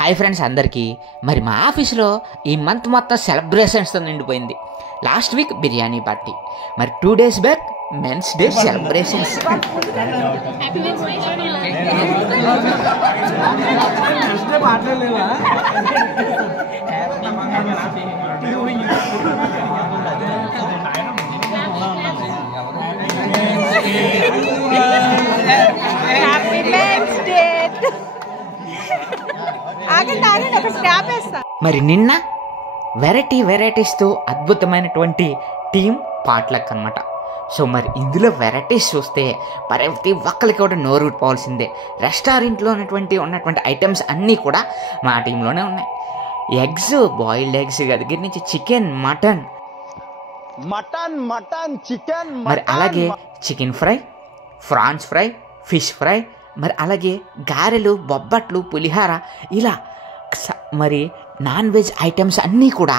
Hi friends అందరికీ. మరి మా ఆఫీస్లో ఈ మంత్ మొత్తం సెలబ్రేషన్స్తో నిండిపోయింది. లాస్ట్ వీక్ బిర్యానీ పార్టీ, మరి 2 days back men's day celebrations. మరి నిన్న వెరైటీస్తో అద్భుతమైనటువంటి టీమ్ పాట్లక్ అనమాట. సో మరి ఇందులో వెరైటీస్ చూస్తే ప్రతి ఒక్కరికి కూడా నోరు విడిపోవాల్సిందే. రెస్టారెంట్లో ఉన్నటువంటి ఐటమ్స్ అన్నీ కూడా మా టీంలోనే ఉన్నాయి. ఎగ్స్, బాయిల్డ్ ఎగ్స్ దగ్గర నుంచి చికెన్, మటన్, చికెన్, మరి అలాగే chicken fry, prawns fry, fish fry, మరి అలాగే గారెలు, బొబ్బట్లు, పులిహార, ఇలా మరి నాన్ వెజ్ ఐటమ్స్ అన్నీ కూడా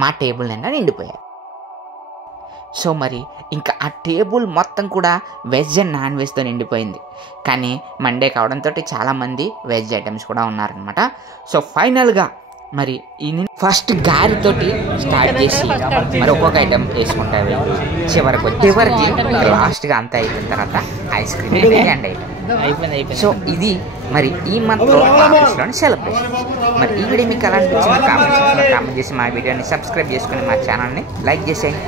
మా టేబుల్ నిండా నిండిపోయాయి. సో మరి ఇంకా ఆ టేబుల్ మొత్తం కూడా వెజ్ అండ్ నాన్ వెజ్తో నిండిపోయింది. కానీ మండే కావడంతో చాలామంది వెజ్ ఐటమ్స్ కూడా ఉన్నారనమాట. సో ఫైనల్గా మరి ఈ ఫస్ట్ గారితోటి స్టార్ట్ చేసి మరి ఒక్కొక్క ఐటమ్ వేసుకుంటారు. చివరికి లాస్ట్గా అంతా అయిపోయిన తర్వాత ఐస్ క్రీమ్ అండ్ అయిపోయింది. సో ఇది మరి ఈ మంత్లో ఆఫీస్లోని సెలబ్రేషన్. మరి ఈ వీడియో మీకు ఎలా అనిపించింది కామెంట్ చేసి మా వీడియోని సబ్స్క్రైబ్ చేసుకుని మా ఛానల్ని లైక్ చేసేయండి.